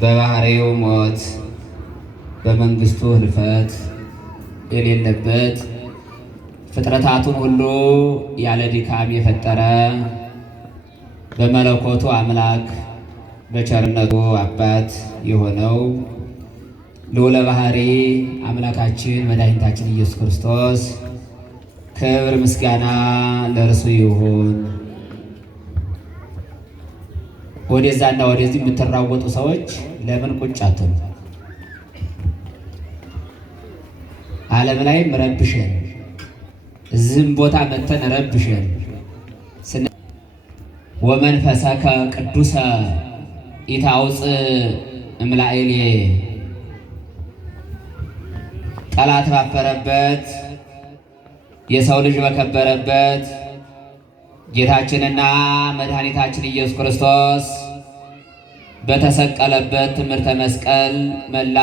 በባህሪው ሞት በመንግስቱ ህልፈት የሌለበት ፍጥረታቱን ሁሉ ያለ ድካም የፈጠረ በመለኮቱ አምላክ በቸርነቱ አባት የሆነው ልዑለ ባሕሪ አምላካችን መድኃኒታችን ኢየሱስ ክርስቶስ ክብር ምስጋና ለእርሱ ይሁን። ወደዛና ወደዚህ የምትራወጡ ሰዎች ለምን ቁጭ አትሉ? ዓለም ላይም ረብሸን እዚህም ቦታ መተን ረብሸን ወመንፈሰከ ቅዱሰ ኢታውፅእ እምላኤሌ ጠላት ባፈረበት የሰው ልጅ በከበረበት ጌታችንና መድኃኒታችን ኢየሱስ ክርስቶስ በተሰቀለበት ትምህርተ መስቀል መላ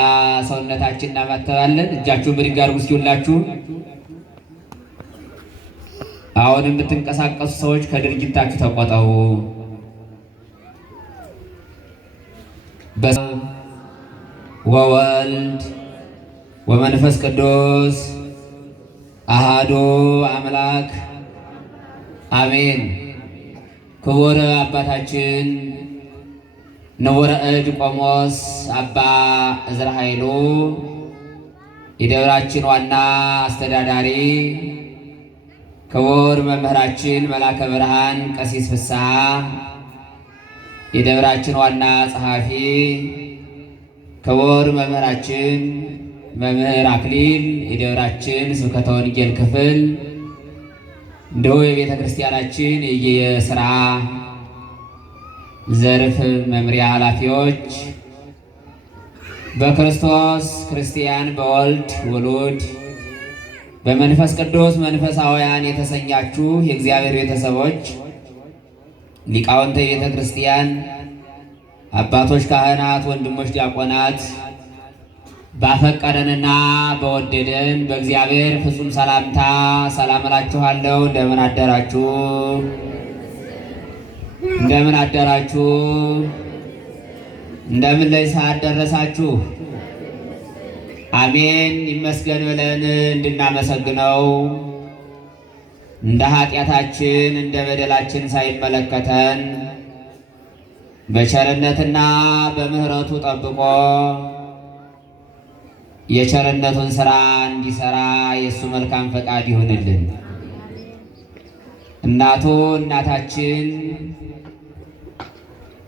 ሰውነታችን እናማተባለን። እጃችሁን ብድግ አድርጉ እስኪ ሁላችሁ። አሁን የምትንቀሳቀሱ ሰዎች ከድርጊታችሁ ተቆጠቡ። በስመ አብ ወወልድ ወመንፈስ ቅዱስ አሃዱ አምላክ አሜን። ክቡር አባታችን ንቡረ እድ ቆሞስ አባ እዝራ ኃይሉ የደብራችን ዋና አስተዳዳሪ፣ ክቡር መምህራችን መላከ ብርሃን ቀሲስ ፍስሐ የደብራችን ዋና ጸሐፊ፣ ክቡር መምህራችን መምህር አክሊል የደብራችን ስብከተ ወንጌል ክፍል እንዲሁ የቤተ ክርስቲያናችን የስራ ዘርፍ መምሪያ ኃላፊዎች፣ በክርስቶስ ክርስቲያን በወልድ ውሉድ በመንፈስ ቅዱስ መንፈሳውያን የተሰኛችሁ የእግዚአብሔር ቤተሰቦች፣ ሊቃውንተ ቤተ ክርስቲያን፣ አባቶች ካህናት፣ ወንድሞች ዲያቆናት፣ ባፈቀረንና በወደደን በእግዚአብሔር ፍጹም ሰላምታ ሰላም እላችኋለሁ። እንደምን አደራችሁ? እንደምን አደራችሁ? እንደምን ላይ ሰዓት ደረሳችሁ? አሜን ይመስገን ብለን እንድናመሰግነው እንደ ኃጢአታችን እንደ በደላችን ሳይመለከተን በቸርነትና በምሕረቱ ጠብቆ የቸርነቱን ሥራ እንዲሰራ የእሱ መልካም ፈቃድ ይሁንልን። እናቱ እናታችን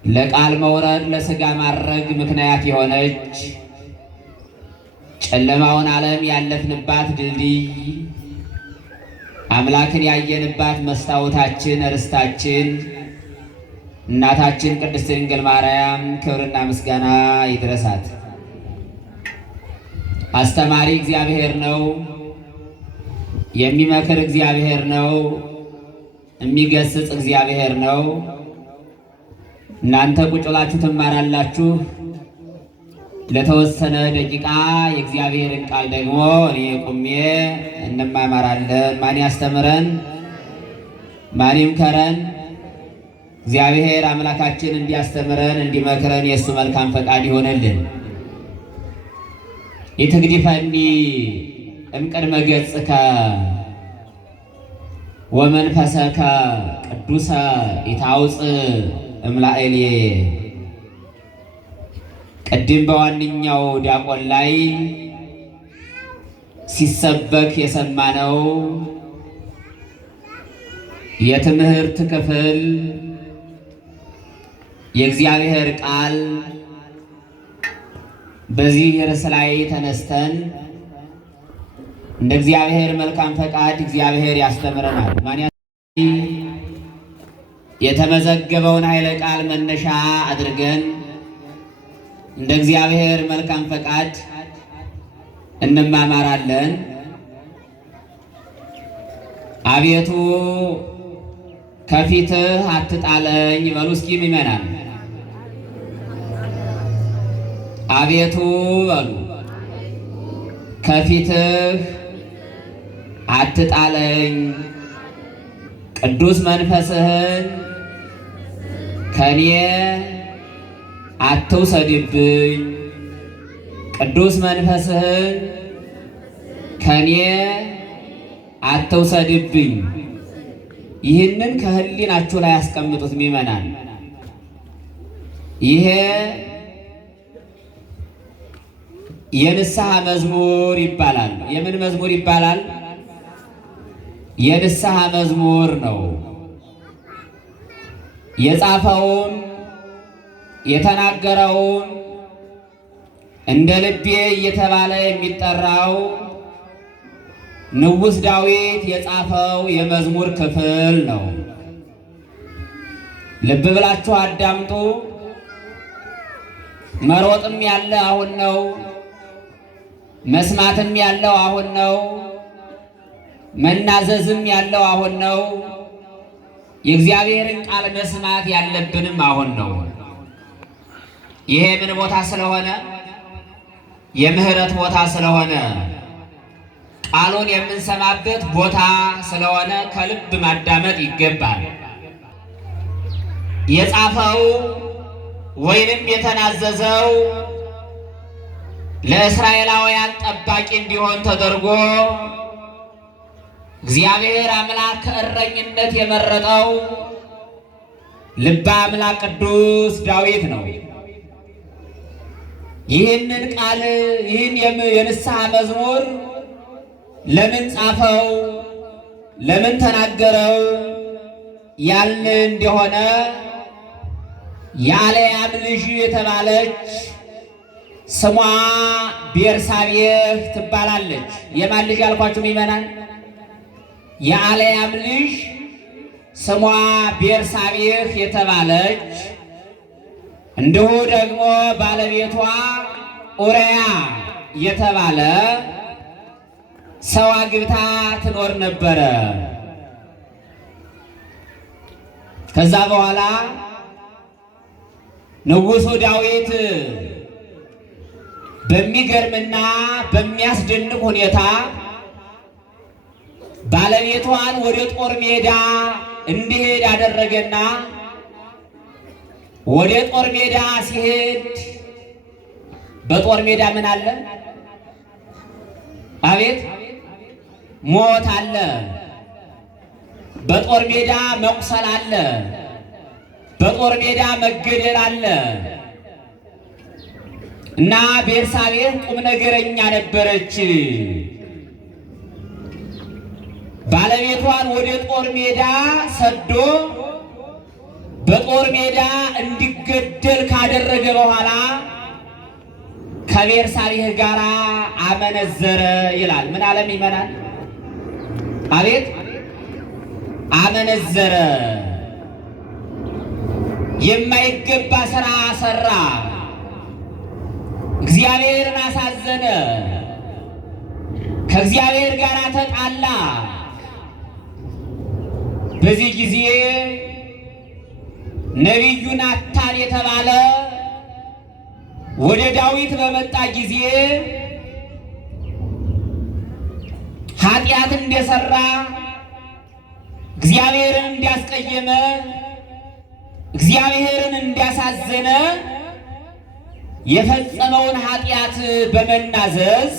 ለቃል መውረድ ለሥጋ ማድረግ ምክንያት የሆነች ጨለማውን ዓለም ያለፍንባት ድልድይ አምላክን ያየንባት መስታወታችን ርስታችን እናታችን ቅድስት ድንግል ማርያም ክብርና ምስጋና ይድረሳት። አስተማሪ እግዚአብሔር ነው። የሚመክር እግዚአብሔር ነው። የሚገስጽ እግዚአብሔር ነው። እናንተ ቁጭ ብላችሁ ትማራላችሁ። ለተወሰነ ደቂቃ የእግዚአብሔርን ቃል ደግሞ እኔ ቁሜ እንማማራለን። ማን ያስተምረን? ማን ይምከረን? እግዚአብሔር አምላካችን እንዲያስተምረን እንዲመክረን የእሱ መልካም ፈቃድ ይሆነልን። ይትግዲፈኒ እምቅድመ ገጽከ ወመንፈሰከ ቅዱሰ ኢታውፅእ እምላኤሌ። ቅድም በዋነኛው ዲያቆን ላይ ሲሰበክ የሰማነው የትምህርት ክፍል የእግዚአብሔር ቃል በዚህ ርዕስ ላይ ተነስተን እንደ እግዚአብሔር መልካም ፈቃድ እግዚአብሔር ያስተምረናል። ማን የተመዘገበውን ኃይለ ቃል መነሻ አድርገን እንደ እግዚአብሔር መልካም ፈቃድ እንማማራለን። አቤቱ ከፊትህ አትጣለኝ በሉ እስኪ ምእመናን። አቤቱ በሉ ከፊትህ አትጣለኝ፣ ቅዱስ መንፈስህን ከኔ አትውሰድብኝ፣ ቅዱስ መንፈስህን ከኔ አትውሰድብኝ። ይህንን ከህሊናችሁ ላይ ያስቀምጡት ምእመናን። ይሄ የንስሐ መዝሙር ይባላል። የምን መዝሙር ይባላል? የንስሐ መዝሙር ነው። የጻፈውም የተናገረውም እንደ ልቤ እየተባለ የሚጠራው ንጉሥ ዳዊት የጻፈው የመዝሙር ክፍል ነው። ልብ ብላችሁ አዳምጡ። መሮጥም ያለ አሁን ነው። መስማትም ያለው አሁን ነው። መናዘዝም ያለው አሁን ነው። የእግዚአብሔርን ቃል መስማት ያለብንም አሁን ነው። ይሄ ምን ቦታ ስለሆነ? የምህረት ቦታ ስለሆነ፣ ቃሉን የምንሰማበት ቦታ ስለሆነ ከልብ ማዳመጥ ይገባል። የጻፈው ወይንም የተናዘዘው ለእስራኤላውያን ጠባቂ እንዲሆን ተደርጎ እግዚአብሔር አምላክ ከእረኝነት የመረጠው ልበ አምላክ ቅዱስ ዳዊት ነው። ይህንን ቃል ይህን የንስሐ መዝሙር ለምን ጻፈው? ለምን ተናገረው? ያልን እንደሆነ የአልያም ልጅ የተባለች ስሟ ቤርሳቤህ ትባላለች። የማን ልጅ አልኳችሁ ምእመናን? የአልያም ልጅ ስሟ ቤርሳቤህ የተባለች እንዲሁ ደግሞ ባለቤቷ ኡሪያ የተባለ ሰው አግብታ ትኖር ነበረ። ከዛ በኋላ ንጉሡ ዳዊት በሚገርምና በሚያስደንቅ ሁኔታ ባለቤቷን ወደ ጦር ሜዳ እንዲሄድ አደረገና ወደ ጦር ሜዳ ሲሄድ በጦር ሜዳ ምን አለ? አቤት ሞት አለ። በጦር ሜዳ መቁሰል አለ። በጦር ሜዳ መገደል አለ። እና ቤርሳቤህ ቁም ነገረኛ ነበረች። ባለቤቷን ወደ ጦር ሜዳ ሰዶ በጦር ሜዳ እንዲገደል ካደረገ በኋላ ከቤርሳቤህ ጋር አመነዘረ ይላል። ምን ዓለም ይመናል? አቤት አመነዘረ። የማይገባ ስራ ሰራ። እግዚአብሔርን አሳዘነ። ከእግዚአብሔር ጋር ተጣላ። በዚህ ጊዜ ነቢዩ ናታን የተባለ ወደ ዳዊት በመጣ ጊዜ ኃጢአት እንደሰራ እግዚአብሔርን እንዲያስቀየመ እግዚአብሔርን እንዲያሳዘነ የፈጸመውን ኃጢአት በመናዘዝ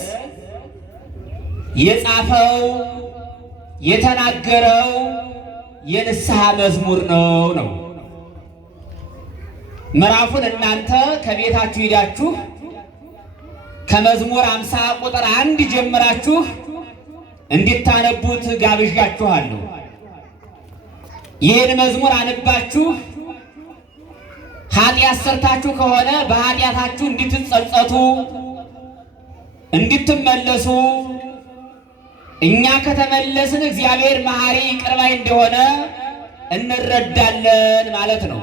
የጻፈው የተናገረው የንስሐ መዝሙር ነው። ምዕራፉን እናንተ ከቤታችሁ ሄዳችሁ ከመዝሙር 50 ቁጥር 1 ጀምራችሁ እንድታነቡት ጋብዣችኋለሁ። ይህን መዝሙር አንባችሁ ኃጢአት ሰርታችሁ ከሆነ በኃጢአታችሁ እንድትጸጸቱ እንድትመለሱ፣ እኛ ከተመለስን እግዚአብሔር መሐሪ ይቅር ባይ እንደሆነ እንረዳለን ማለት ነው።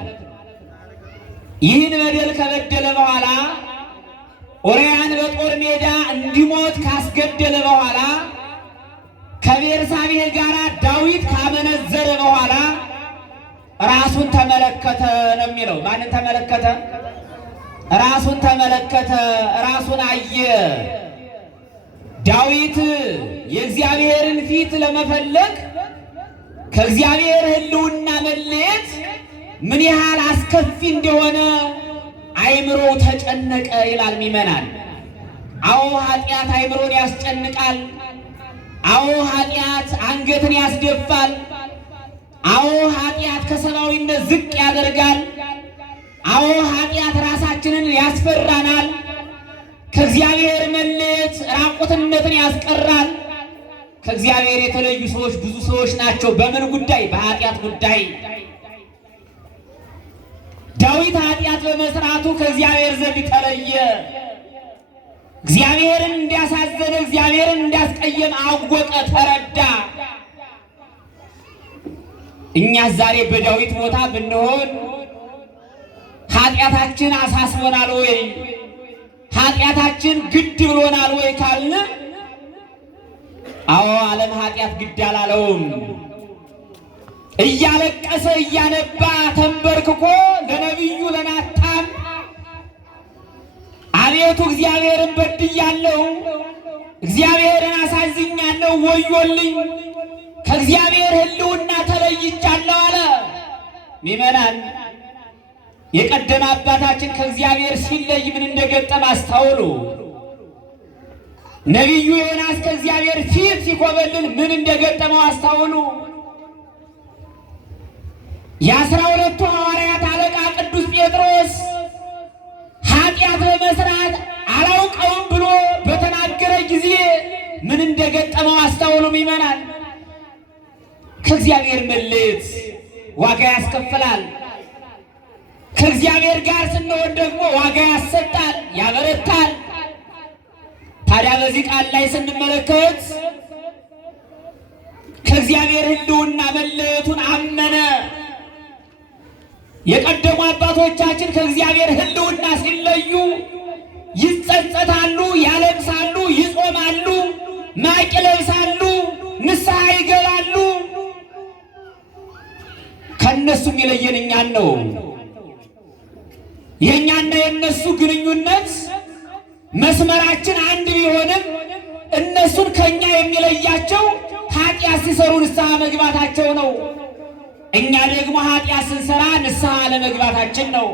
ይህን በደል ከበደለ በኋላ ኡሪያን በጦር ሜዳ እንዲሞት ካስገደለ በኋላ ከቤርሳቤህ ጋር ዳዊት ካመነዘረ በኋላ ራሱን ተመለከተ ነው የሚለው። ማንን ተመለከተ? ራሱን ተመለከተ። ራሱን አየ። ዳዊት የእግዚአብሔርን ፊት ለመፈለግ ከእግዚአብሔር ሕልውና መለየት ምን ያህል አስከፊ እንደሆነ አይምሮው ተጨነቀ ይላል ምእመናን። አዎ ኃጢአት አይምሮን ያስጨንቃል። አዎ ኃጢአት አንገትን ያስደፋል። አዎ ኃጢአት ከሰብአዊነት ዝቅ ያደርጋል። አዎ ኃጢአት ራሳችንን ያስፈራናል። ከእግዚአብሔር መለየት ራቁትነትን ያስቀራል። ከእግዚአብሔር የተለዩ ሰዎች ብዙ ሰዎች ናቸው። በምን ጉዳይ? በኃጢአት ጉዳይ። ዳዊት ኃጢአት በመስራቱ ከእግዚአብሔር ዘንድ ተለየ። እግዚአብሔርን እንዲያሳዘነ እግዚአብሔርን እንዲያስቀየም አወቀ፣ ተረዳ። እኛ ዛሬ በዳዊት ቦታ ብንሆን ኃጢአታችን አሳስቦናል ወይ? ኃጢአታችን ግድ ብሎናል ወይ ካልን፣ አዎ ዓለም ኃጢአት ግድ አላለውም። እያለቀሰ እያነባ ተንበርክኮ ለነቢዩ ለናታን አቤቱ እግዚአብሔርን በድያለሁ፣ እግዚአብሔርን አሳዝኛለሁ፣ ወዮልኝ፣ ከእግዚአብሔር ሕልውና ተለይቻለሁ አለ። ምእመናን የቀደመ አባታችን ከእግዚአብሔር ሲለይ ምን እንደገጠመ አስተውሉ። ነቢዩ ዮናስ ከእግዚአብሔር ፊት ሲኮበልል ምን እንደገጠመው አስተውሉ። የ12ቱ ሐዋርያት አለቃ ቅዱስ ጴጥሮስ ኃጢአት በመስራት አላውቀውም ብሎ በተናገረ ጊዜ ምን እንደገጠመው አስተውሉ ምእመናን። ከእግዚአብሔር መለየት ዋጋ ያስከፍላል። ከእግዚአብሔር ጋር ስንሆን ደግሞ ዋጋ ያሰጣል፣ ያበረታል። ታዲያ በዚህ ቃል ላይ ስንመለከት ከእግዚአብሔር ሕልውና መለየቱን አመነ። የቀደሙ አባቶቻችን ከእግዚአብሔር ሕልውና ሲለዩ ይጸጸታሉ፣ ያለቅሳሉ፣ ይጾማሉ፣ ማቅ ይለብሳሉ፣ ንስሐ ይገባሉ። ከእነሱም የለየን እኛን ነው። የእኛና የእነሱ ግንኙነት መስመራችን አንድ ቢሆንም እነሱን ከእኛ የሚለያቸው ኃጢአት ሲሰሩ ንስሐ መግባታቸው ነው። እኛ ደግሞ ኃጢአት ስንሰራ ንስሐ አለመግባታችን ነው።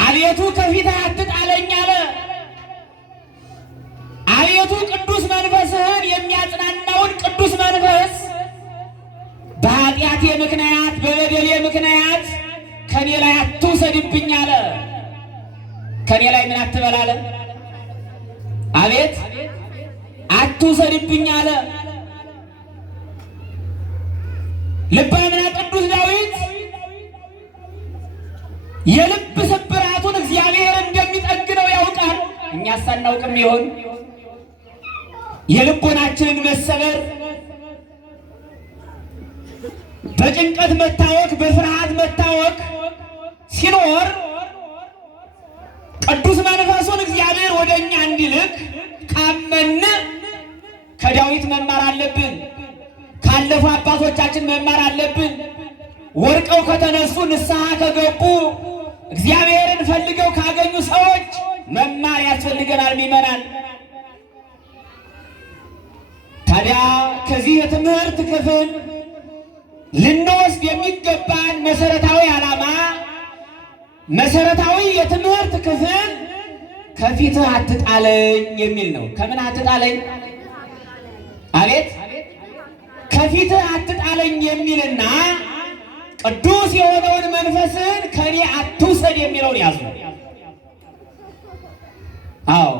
አቤቱ ከፊትህ አትጣለኝ አለ። አቤቱ ቅዱስ መንፈስህን የሚያጽናናውን ቅዱስ መንፈስ በኃጢአቴ ምክንያት በበደሌ ምክንያት ከኔ ላይ አትውሰድብኝ አለ። ከኔ ላይ ምን አትበል አለ? አቤት አትውሰድብኝ አለ። ልበ አምላክ ቅዱስ ዳዊት የልብ ስብራቱን እግዚአብሔር እንደሚጠግነው ያውቃል። እኛስ አናውቅም ይሆን? የልቦናችንን መሰበር፣ በጭንቀት መታወክ፣ በፍርሃት መታወክ ሲኖር ቅዱስ መንፈሱን እግዚአብሔር ወደ እኛ እንዲልክ ካመን ከዳዊት መማር አለብን። ካለፉ አባቶቻችን መማር አለብን። ወርቀው ከተነሱ ንስሐ ከገቡ እግዚአብሔርን ፈልገው ካገኙ ሰዎች መማር ያስፈልገናል ምእመናን። ታዲያ ከዚህ የትምህርት ክፍል ልንወስድ የሚገባን መሰረታዊ ዓላማ፣ መሰረታዊ የትምህርት ክፍል ከፊትህ አትጣለኝ የሚል ነው። ከምን አትጣለኝ? አቤት ከፊትህ አትጣለኝ የሚልና ቅዱስ የሆነውን መንፈስን ከኔ አትውሰድ የሚለውን ያዙ። አዎ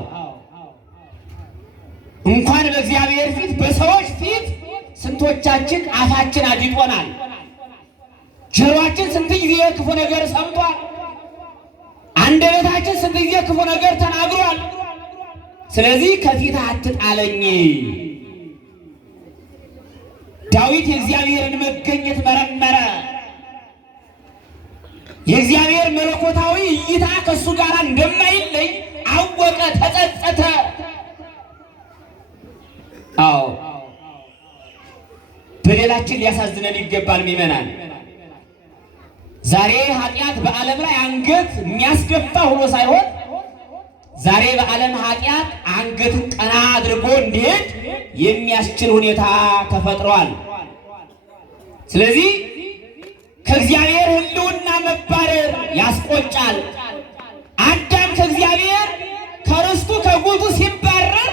እንኳን በእግዚአብሔር ፊት በሰዎች ፊት ስንቶቻችን አፋችን አዲጦናል። ጆሮአችን ስንት ጊዜ ክፉ ነገር ሰምቷል። አንደበታችን ስንት ጊዜ ክፉ ነገር ተናግሯል። ስለዚህ ከፊትህ አትጣለኝ። ዳዊት የእግዚአብሔርን መገኘት መረመረ። የእግዚአብሔር መለኮታዊ እይታ ከእሱ ጋር እንደማይለይ አወቀ፣ ተጸጸተ። አዎ በደላችን ሊያሳዝነን ይገባል ምእመናን። ዛሬ ኃጢአት በዓለም ላይ አንገት የሚያስደፋ ሆኖ ሳይሆን ዛሬ በዓለም ኃጢአት አንገትን ቀና አድርጎ እንዲሄድ የሚያስችል ሁኔታ ተፈጥሯል። ስለዚህ ከእግዚአብሔር ሕልውና መባረር ያስቆጫል። አዳም ከእግዚአብሔር ከርስቱ ከጉቱ ሲባረር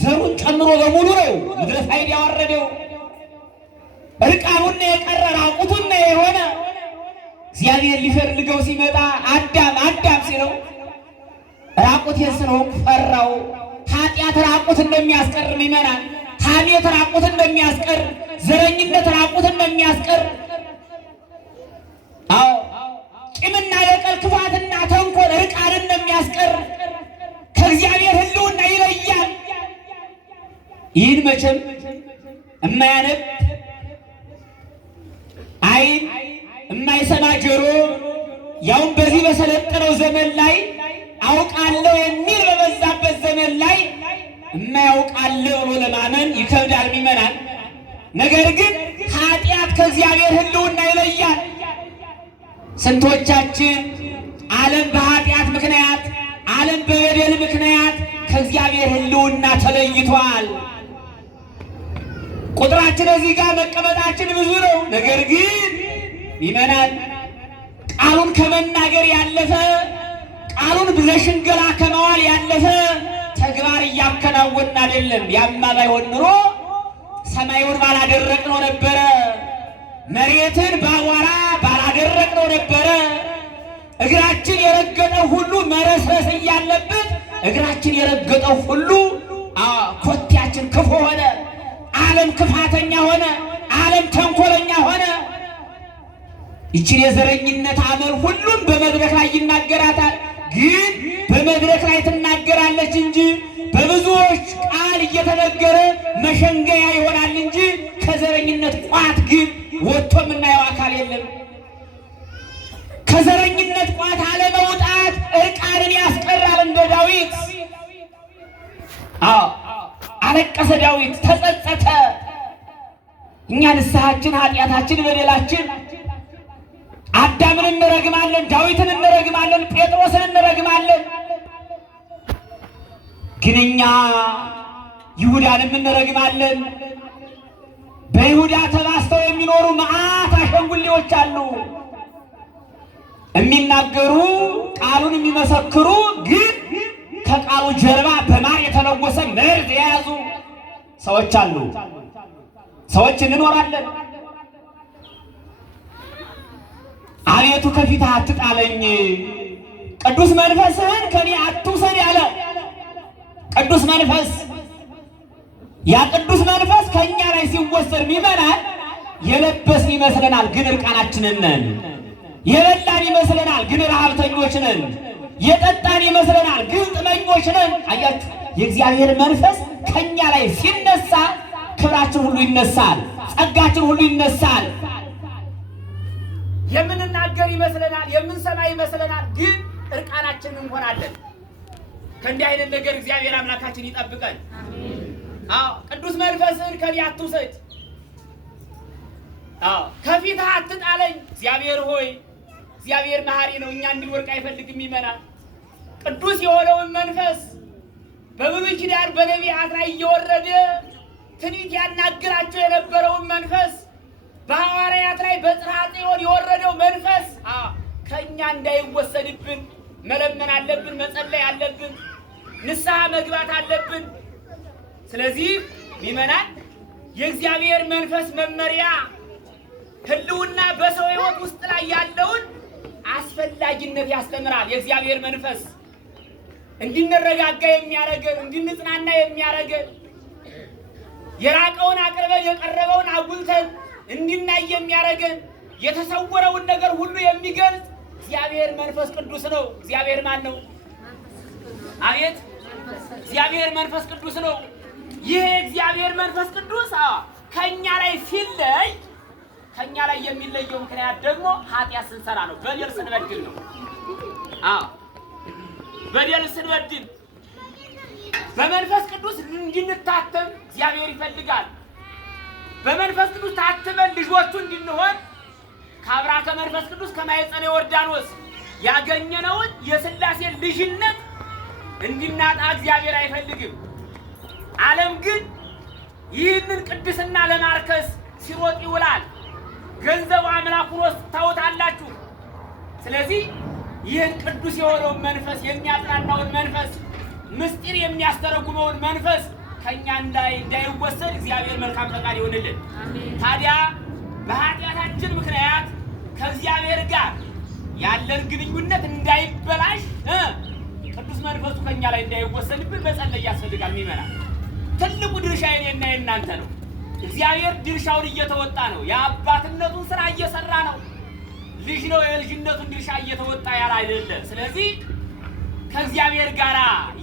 ዘሩን ጨምሮ በሙሉ ነው ምድረ ፋይድ ያወረደው። እርቃኑን የቀረ ራቁቱን የሆነ እግዚአብሔር ሊፈልገው ሲመጣ አዳም አዳም ሲለው ራቁቴን ስለሆንኩ ፈራው። ኃጢአት ራቁት እንደሚያስቀር ይመናል። ሐሜት ራቁት እንደሚያስቀር፣ ዘረኝነት ራቁት እንደሚያስቀር፣ አዎ ቂምና በቀል ክፋትና ተንኮል እርቃን እንደሚያስቀር ከእግዚአብሔር ሕልውና ይለያል። ይህን መቼም እማያነብ ዓይን የማይሰማ ጆሮ ያውም በዚህ በሰለጠነው ዘመን ላይ አውቃለሁ የሚል በበዛበት ዘመን ላይ የማያውቃለሁ ብሎ ለማመን ይከብዳል ምእመናን። ነገር ግን ኃጢአት ከእግዚአብሔር ሕልውና ይለያል። ስንቶቻችን ዓለም በኃጢአት ምክንያት ዓለም በበደል ምክንያት ከእግዚአብሔር ሕልውና ተለይቷል። ቁጥራችን እዚህ ጋር መቀመጣችን ብዙ ነው። ነገር ግን ምእመናን ቃሉን ከመናገር ያለፈ ቃሉን ለሽንገላ ከመዋል ያለፈ ተግባር እያከናወንን አይደለም። ያማ ባይሆን ኑሮ ሰማዩን ባላደረቅነው ነበረ፣ መሬትን በአቧራ ባላደረቅነው ነበረ። እግራችን የረገጠው ሁሉ መረስረስ እያለበት እግራችን የረገጠው ሁሉ ኮቴያችን ክፉ ሆነ። ዓለም ክፋተኛ ሆነ። ዓለም ተንኮለኛ ሆነ። ይችን የዘረኝነት አመል ሁሉም በመድረክ ላይ ይናገራታል። ግን በመድረክ ላይ ትናገራለች እንጂ በብዙዎች ቃል እየተነገረ መሸንገያ ይሆናል እንጂ ከዘረኝነት ቋት ግን ወጥቶ የምናየው አካል የለም። ከዘረኝነት ቋት አለመውጣት እርቃንን ያስቀራል። እንደ ዳዊት አለቀሰ ዳዊት፣ ተጸጸተ። እኛ ንስሐችን፣ ኃጢአታችን፣ በደላችን አዳምን እንረግማለን፣ ዳዊትን እንረግማለን፣ ጴጥሮስን እንረግማለን። ግን እኛ ይሁዳንም እንረግማለን። በይሁዳ ተባስተው የሚኖሩ መዓት አሸንጉሌዎች አሉ። የሚናገሩ ቃሉን የሚመሰክሩ ግን ከቃሉ ጀርባ በማር የተለወሰ መርዝ የያዙ ሰዎች አሉ። ሰዎች እንኖራለን። አቤቱ ከፊትህ አትጣለኝ፣ ቅዱስ መንፈስህን ከኔ አትውሰድ ያለ ቅዱስ መንፈስ፣ ያ ቅዱስ መንፈስ ከእኛ ላይ ሲወሰድ ምእመናን የለበስን ይመስለናል፣ ግን እርቃናችንን ነን። የበላን ይመስለናል፣ ግን ረሃብተኞች ነን። የጠጣን ይመስለናል፣ ግን ጥመኞች ነን። አያችሁ፣ የእግዚአብሔር መንፈስ ከእኛ ላይ ሲነሳ ክብራችን ሁሉ ይነሳል፣ ጸጋችን ሁሉ ይነሳል። የምንናገር ይመስለናል፣ የምንሰማ ይመስለናል፣ ግን እርቃናችንን እንሆናለን። ከእንዲህ አይነት ነገር እግዚአብሔር አምላካችን ይጠብቀን። ቅዱስ መንፈስህን ከኔ አትውሰድ፣ ከፊትህ አትጣለኝ። እግዚአብሔር ሆይ፣ እግዚአብሔር መሐሪ ነው፣ እኛ እንድንወድቅ አይፈልግም። ይመናል ቅዱስ የሆነውን መንፈስ በብሉይ ኪዳን በነቢያት ላይ እየወረደ ትንቢት ያናግራቸው የነበረውን መንፈስ በሐዋርያት ላይ በጽርሐ ጽዮን የወረደው መንፈስ ከእኛ እንዳይወሰድብን መለመን አለብን፣ መጸለይ አለብን፣ ንስሐ መግባት አለብን። ስለዚህ ምእመናን የእግዚአብሔር መንፈስ መመሪያ ሕልውና በሰው ሕይወት ውስጥ ላይ ያለውን አስፈላጊነት ያስተምራል። የእግዚአብሔር መንፈስ እንድንረጋጋ የሚያደርገን፣ እንድንጽናና የሚያደርገን፣ የራቀውን አቅርበን የቀረበውን አጉልተን እንድናይ የሚያደርገን፣ የተሰወረውን ነገር ሁሉ የሚገልጽ እግዚአብሔር መንፈስ ቅዱስ ነው። እግዚአብሔር ማን ነው? አቤት! እግዚአብሔር መንፈስ ቅዱስ ነው። ይህ እግዚአብሔር መንፈስ ቅዱስ ከኛ ላይ ሲለይ፣ ከኛ ላይ የሚለየው ምክንያት ደግሞ ኃጢአት ስንሰራ ነው። በደል ስንበድል ነው። በደል ስንበድል በመንፈስ ቅዱስ እንድንታተም እግዚአብሔር ይፈልጋል። በመንፈስ ቅዱስ ታትመን ልጆቹ እንድንሆን ከአብራ ከመንፈስ ቅዱስ ከማኅፀነ ዮርዳኖስ ያገኘነውን የሥላሴ ልጅነት እንድናጣ እግዚአብሔር አይፈልግም። ዓለም ግን ይህንን ቅድስና ለማርከስ ሲሮጥ ይውላል። ገንዘብ አምላኩን ወስታውታላችሁ። ስለዚህ ይህን ቅዱስ የሆነውን መንፈስ የሚያጽናናውን መንፈስ ምስጢር የሚያስተረጉመውን መንፈስ ከኛ እንዳይወሰድ እግዚአብሔር መልካም ፈቃድ ይሆንልን። ታዲያ በኃጢአታችን ምክንያት ከእግዚአብሔር ጋር ያለን ግንኙነት እንዳይበላሽ ቅዱስ መንፈሱ ከኛ ላይ እንዳይወሰድብን መጸለይ ያስፈልጋል። የሚመራ ትልቁ ድርሻ የኔና የእናንተ ነው። እግዚአብሔር ድርሻውን እየተወጣ ነው። የአባትነቱን ስራ እየሰራ ነው። ልጅ ነው የልጅነቱን ድርሻ እየተወጣ ያለ አይደለም። ስለዚህ ከእግዚአብሔር ጋር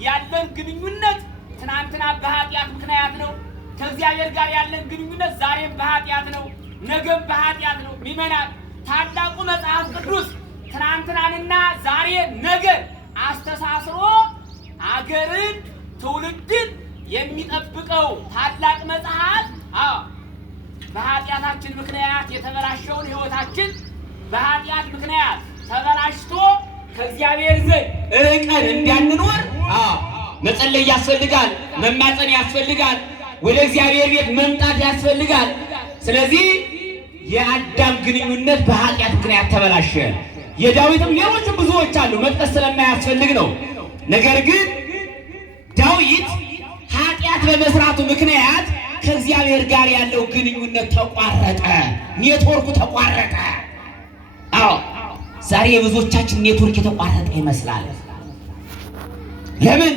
ያለን ግንኙነት ትናንትና በኃጢአት ምክንያት ነው። ከእግዚአብሔር ጋር ያለን ግንኙነት ዛሬም በኃጢአት ነው፣ ነገም በኃጢአት ነው። ሚመናል ታላቁ መጽሐፍ ቅዱስ ትናንትናንና ዛሬ ነገን አስተሳስሮ አገርን ትውልድን የሚጠብቀው ታላቅ መጽሐፍ በኃጢአታችን ምክንያት የተበላሸውን ሕይወታችን በኃጢአት ምክንያት ተበላሽቶ ከእግዚአብሔር ዘንድ ርቀን እንዳንኖር መጸለይ ያስፈልጋል፣ መማፀን ያስፈልጋል፣ ወደ እግዚአብሔር ቤት መምጣት ያስፈልጋል። ስለዚህ የአዳም ግንኙነት በኃጢአት ምክንያት ተበላሸ። የዳዊትም ሌሎችም ብዙዎች አሉ፣ መጥቀስ ስለማያስፈልግ ነው። ነገር ግን ዳዊት ኃጢአት በመስራቱ ምክንያት ከእግዚአብሔር ጋር ያለው ግንኙነት ተቋረጠ፣ ኔትወርኩ ተቋረጠ። ዛሬ የብዙዎቻችን ኔትወርክ የተቋረጠ ይመስላል። ለምን?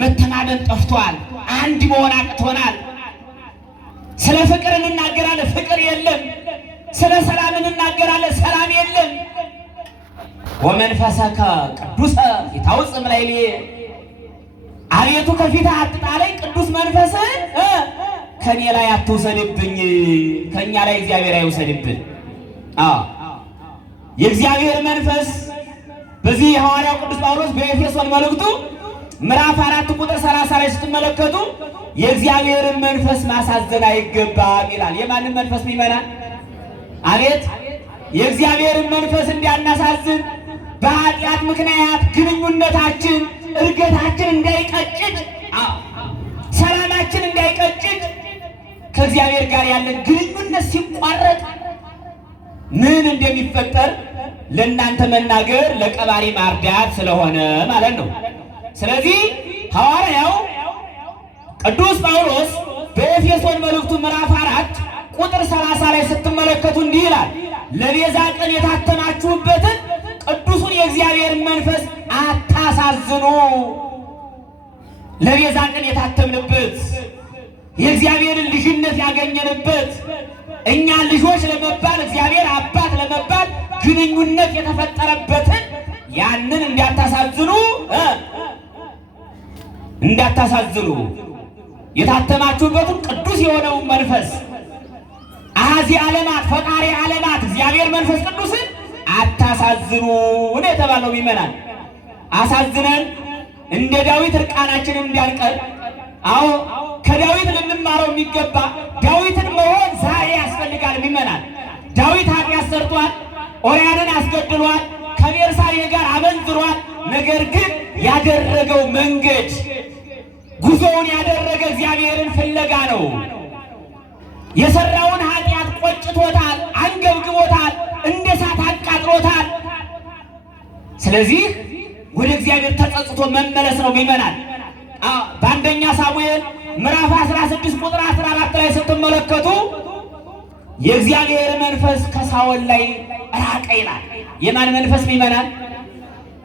መተማመን ጠፍቷል። አንድ መሆን አቅቶናል። ስለ ፍቅር እንናገራለን፣ ፍቅር የለም። ስለ ሰላም እንናገራለን፣ ሰላም የለም። ወመንፈሰከ ቅዱሰ ይታውፅም ላዕሌየ፣ አቤቱ ከፊትህ አትጣለኝ፣ ቅዱስ መንፈስህን ከኔ ላይ አትውሰድብኝ። ከኛ ላይ እግዚአብሔር አይውሰድብን። የእግዚአብሔር መንፈስ በዚህ የሐዋርያው ቅዱስ ጳውሎስ በኤፌሶን መልእክቱ ምዕራፍ 4 ቁጥር 30 ላይ ስትመለከቱ የእግዚአብሔርን መንፈስ ማሳዘን አይገባም ይላል። የማንን መንፈስ ይመናል? አቤት! የእግዚአብሔርን መንፈስ እንዲያናሳዝን በኃጢአት ምክንያት ግንኙነታችን እርገታችን እንዳይቀጭጭ፣ ሰላማችን እንዳይቀጭጭ፣ ከእግዚአብሔር ጋር ያለን ግንኙነት ሲቋረጥ ምን እንደሚፈጠር ለእናንተ መናገር ለቀባሪ ማርዳት ስለሆነ ማለት ነው። ስለዚህ ሐዋርያው ቅዱስ ጳውሎስ በኤፌሶን መልእክቱ ምዕራፍ 4 ቁጥር 30 ላይ ስትመለከቱ እንዲህ ይላል፣ ለቤዛ ቀን የታተማችሁበትን ቅዱሱን የእግዚአብሔርን መንፈስ አታሳዝኑ። ለቤዛ ቀን የታተምንበት የእግዚአብሔርን ልጅነት ያገኘንበት እኛ ልጆች ለመባል እግዚአብሔር አባት ለመባል ግንኙነት የተፈጠረበትን ያንን እንዳታሳዝኑ የታተማችሁበትን ቅዱስ የሆነውን መንፈስ አዚ ዓለማት ፈጣሪ ዓለማት እግዚአብሔር መንፈስ ቅዱስን አታሳዝኑ ነው የተባለው። ይመናል አሳዝነን እንደ ዳዊት እርቃናችንን እንዲያንቀር ከዳዊት ልንማረው የሚገባ ዳዊትን መሆን ዛሬ ያስፈልጋል። ይመናል ዳዊት ኃጢአት ሰርቷል፣ ኦርያንን አስገድሏል፣ ከቤርሳቤ ጋር አመንዝሯል። ነገር ግን ያደረገው መንገድ ጉዞውን ያደረገ እግዚአብሔርን ፍለጋ ነው። የሰራውን ኃጢአት ቆጭቶታል፣ አንገብግቦታል፣ እንደ እሳት አቃጥሎታል። ስለዚህ ወደ እግዚአብሔር ተጸጽቶ መመለስ ነው። ይመናል በአንደኛ ሳሙኤል ምዕራፍ 16 ቁጥር 14 ላይ ስትመለከቱ የእግዚአብሔር መንፈስ ከሳኦል ላይ ራቀ ይላል። የማን መንፈስ ይመናል?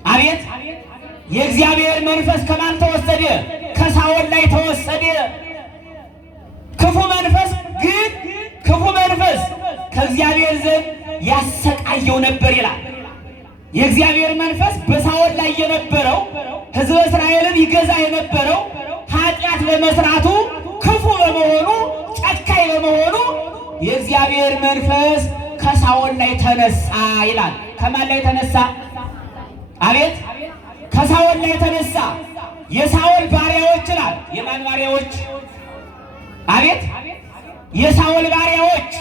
አቤት! የእግዚአብሔር መንፈስ ከማን ተወሰደ? ከሳኦል ላይ ተወሰደ። ክፉ መንፈስ ግን ክፉ መንፈስ ከእግዚአብሔር ዘንድ ያሰቃየው ነበር ይላል። የእግዚአብሔር መንፈስ በሳኦል ላይ የነበረው ሕዝበ እስራኤልን ይገዛ የነበረው ኃጢአት በመስራቱ ክፉ በመሆኑ ጨካኝ በመሆኑ የእግዚአብሔር መንፈስ ከሳኦል ላይ ተነሳ ይላል። ከማን ላይ ተነሳ? አቤት! ከሳኦል ላይ ተነሳ። የሳኦል ባሪያዎች ይላል። የማን ባሪያዎች? አቤት! የሳኦል ባሪያዎች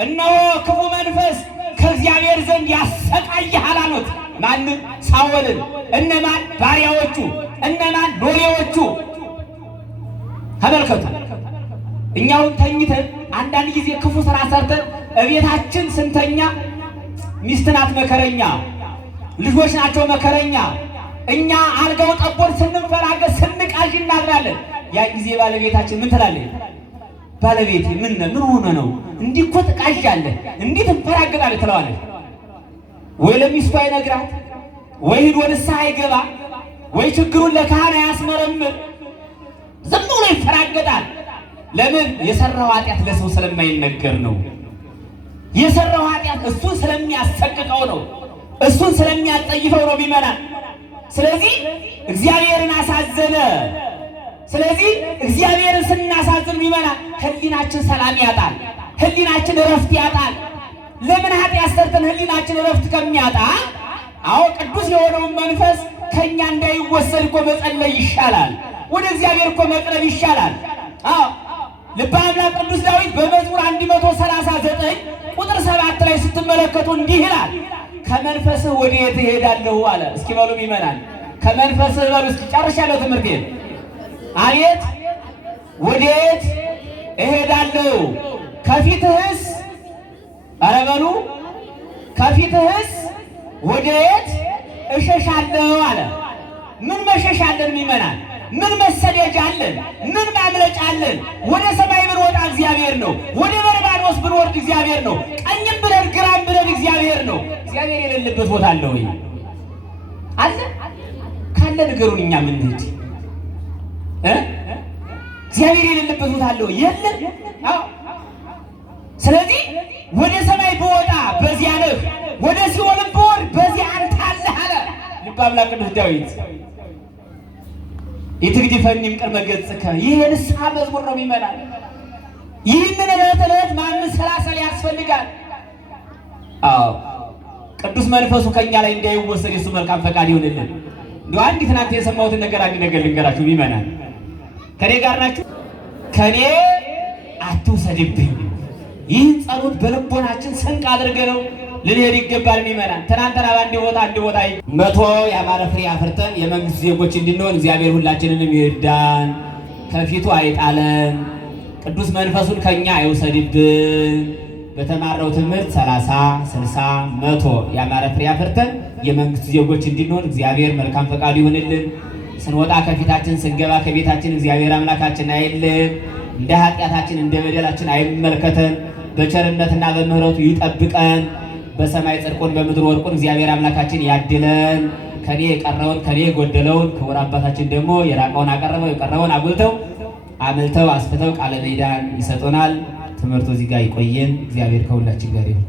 እነሆ ክፉ መንፈስ ከእግዚአብሔር ዘንድ ያሰቃይሃል አሉት። ማን? ሳኦልን። እነማን? ባሪያዎቹ። እነማን? ሎሌዎቹ። ተመልከቱ። እኛውን ተኝተን አንዳንድ ጊዜ ክፉ ስራ ሰርተን እቤታችን ስንተኛ ሚስት ናት መከረኛ፣ ልጆች ናቸው መከረኛ። እኛ አልጋው ጠቦን ስንፈራገጥ ስንቃዥ እናድራለን። ያ ጊዜ ባለቤታችን ምን ትላለች? ባለቤቴ ምን ሆነ ነው እንዲህ እኮ ትቃዣለህ፣ እንዲህ ትፈራገጣለህ ትለዋለች። ወይ ለሚስቱ አይነግራት፣ ወይ ሂዶ ንስሐ አይገባ፣ ወይ ችግሩን ለካህን አያስመረምር፣ ዝም ብሎ ይፈራገጣል። ለምን? የሰራው ኃጢአት ለሰው ስለማይነገር ነው። የሰራው ኃጢአት እሱን ስለሚያሰቅቀው ነው። እሱን ስለሚያጠይፈው ነው ቢመናል። ስለዚህ እግዚአብሔርን አሳዘነ። ስለዚህ እግዚአብሔርን ስናሳዝን ቢመናል ህሊናችን ሰላም ያጣል፣ ህሊናችን እረፍት ያጣል። ለምን ኃጢአት ሰርተን ህሊናችን እረፍት ከሚያጣ አዎ ቅዱስ የሆነውን መንፈስ ከኛ እንዳይወሰድ እኮ መጸለይ ይሻላል። ወደ እግዚአብሔር እኮ መቅረብ ይሻላል። አዎ ልበ አምላክ ቅዱስ ዳዊት በመዝሙር 139 ቁጥር 7 ላይ ስትመለከቱ እንዲህ ይላል፣ ከመንፈስህ ወዴት እሄዳለሁ አለ። እስኪ በሉ ይመናል፣ ከመንፈስህ በሉ እስኪ። ጨርሻለሁ ትምህርቴን። አቤት ወዴት እሄዳለሁ? ከፊትህስ? ኧረ በሉ ከፊትህስ ወዴት እሸሻለሁ አለ። ምን መሸሻ አለን ይመናል? ምን መሰደጃ አለን? ምን ማምለጫ አለን? ወደ ሰማይ ብንወጣ እግዚአብሔር ነው። ወደ በርባኖስ ብንወርድ እግዚአብሔር ነው። ቀኝም ብለን ግራም ብለን እግዚአብሔር ነው። እግዚአብሔር የሌለበት ቦታ አለ ወይ? አለ? ካለ ንገሩን፣ እኛ ምን እንሂድ? እግዚአብሔር የሌለበት ቦታ አለ ወይ? የለም። አዎ። ስለዚህ ወደ ሰማይ ብወጣ በዚያ ነህ፣ ወደ ሲኦልም ብወርድ በዚያ አንተ አለህ አለ ልበ አምላክ ቅዱስ ዳዊት። ኢትግዲፈኒም ቅድመ ገጽከ። ይህ የንስሐ መዝሙር ነው የሚመናል። ይህንን ዕለት ዕለት ማሰላሰል ያስፈልጋል። አዎ ቅዱስ መንፈሱ ከኛ ላይ እንዳይወሰድ የሱ መልካም ፈቃድ ይሆንልን። እንደው አንድ ትናንት የሰማሁትን ነገር አንድ ነገር ልንገራችሁ ይመናል። ከኔ ጋር ናችሁ? ከኔ አትውሰድብኝ። ይህን ጸሎት በልቦናችን ስንቅ አድርገነው ልንሄድ ይገባል ይመናል። ትናንትና በአንድ ቦታ 100 ያማረ ፍሬ አፍርተን የመንግስት ዜጎች እንድንሆን እግዚአብሔር ሁላችንንም ይርዳን፣ ከፊቱ አይጣለን፣ ቅዱስ መንፈሱን ከኛ አይውሰድብን። በተማረው ትምህርት 30፣ 60፣ 100 ያማረ ፍሬ አፍርተን የመንግስት ዜጎች እንድንሆን እግዚአብሔር መልካም ፈቃዱ ይሁንልን። ስንወጣ ከፊታችን ስንገባ ከቤታችን እግዚአብሔር አምላካችን አይልን፣ እንደ ኃጢአታችን እንደ በደላችን አይመልከተን፣ በቸርነትና በምህረቱ ይጠብቀን። በሰማይ ጽድቁን በምድር ወርቁን እግዚአብሔር አምላካችን ያድለን። ከኔ የቀረውን ከኔ የጎደለውን ክቡር አባታችን ደግሞ የራቀውን አቀረበው የቀረውን አጉልተው አምልተው አስፍተው ቃለ ምዕዳን ይሰጡናል። ትምህርቱ እዚህ ጋር ይቆየን። እግዚአብሔር ከሁላችን ጋር ይሁን።